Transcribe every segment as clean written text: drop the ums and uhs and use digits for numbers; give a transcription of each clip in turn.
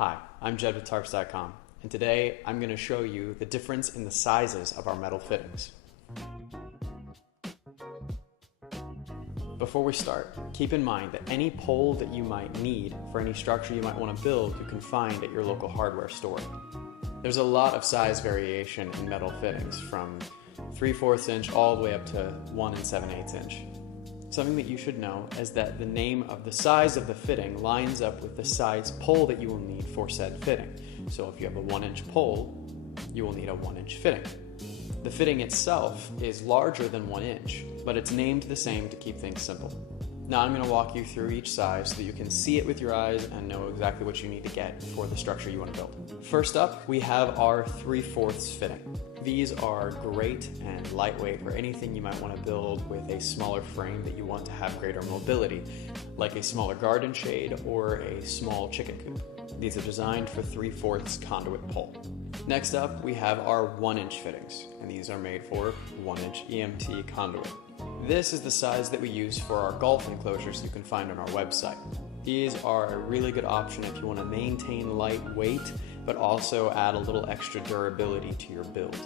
Hi, I'm Jed with Tarps.com, and today I'm going to show you the difference in the sizes of our metal fittings. Before we start, keep in mind that any pole that you might need for any structure you might want to build, you can find at your local hardware store. There's a lot of size variation in metal fittings, from 3/4 inch all the way up to 1 7/8 inch. Something that you should know is that the name of the size of the fitting lines up with the size pole that you will need for said fitting. So if you have a 1-inch pole, you will need a 1-inch fitting. The fitting itself is larger than 1 inch, but it's named the same to keep things simple. Now I'm going to walk you through each size so that you can see it with your eyes and know exactly what you need to get for the structure you want to build. First up, we have our 3/4 fitting. These are great and lightweight for anything you might want to build with a smaller frame that you want to have greater mobility, like a smaller garden shade or a small chicken coop. These are designed for 3/4 conduit pole. Next up, we have our 1-inch fittings, and these are made for 1-inch EMT conduit. This is the size that we use for our golf enclosures you can find on our website. These are a really good option if you want to maintain light weight, but also add a little extra durability to your build.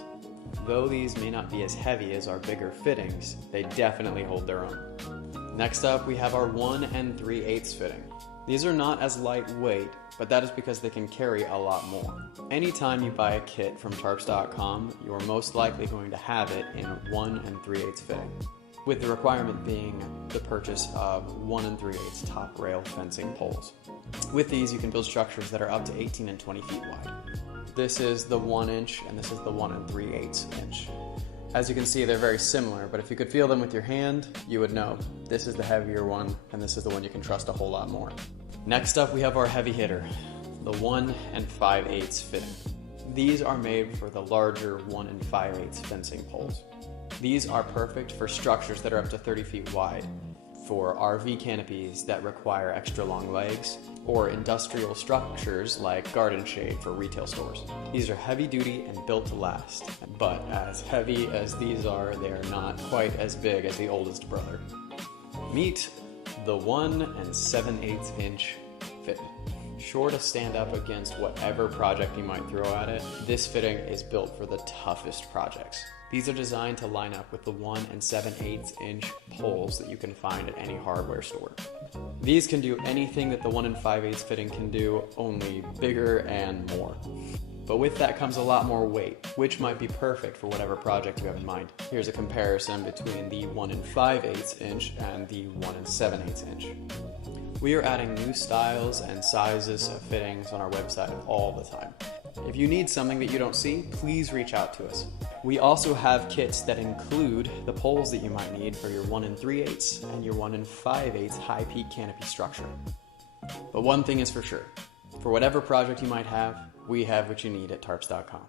Though these may not be as heavy as our bigger fittings, they definitely hold their own. Next up, we have our 1 3/8 fitting. These are not as lightweight, but that is because they can carry a lot more. Anytime you buy a kit from Tarps.com, you are most likely going to have it in a 1 3/8 fitting, with the requirement being the purchase of 1 3/8 top rail fencing poles. With these, you can build structures that are up to 18 and 20 feet wide. This is the 1 inch, and this is the 1 3/8 inch. As you can see, they're very similar, but if you could feel them with your hand, you would know this is the heavier one, and this is the one you can trust a whole lot more. Next up, we have our heavy hitter, the 1 5/8 fitting. These are made for the larger 1 5/8 fencing poles. These are perfect for structures that are up to 30 feet wide, for RV canopies that require extra long legs, or industrial structures like garden shade for retail stores. These are heavy duty and built to last, but as heavy as these are, they are not quite as big as the oldest brother. Meet the 1 7/8 inch fitting. Sure to stand up against whatever project you might throw at it, this fitting is built for the toughest projects. These are designed to line up with the 1 7/8 inch poles that you can find at any hardware store. These can do anything that the 1 5/8 fitting can do, only bigger and more. But with that comes a lot more weight, which might be perfect for whatever project you have in mind. Here's a comparison between the 1 5/8 inch and the 1 7/8 inch. We are adding new styles and sizes of fittings on our website all the time. If you need something that you don't see, please reach out to us. We also have kits that include the poles that you might need for your 1 3/8 and your 1 5/8 high peak canopy structure. But one thing is for sure, for whatever project you might have, we have what you need at Tarps.com.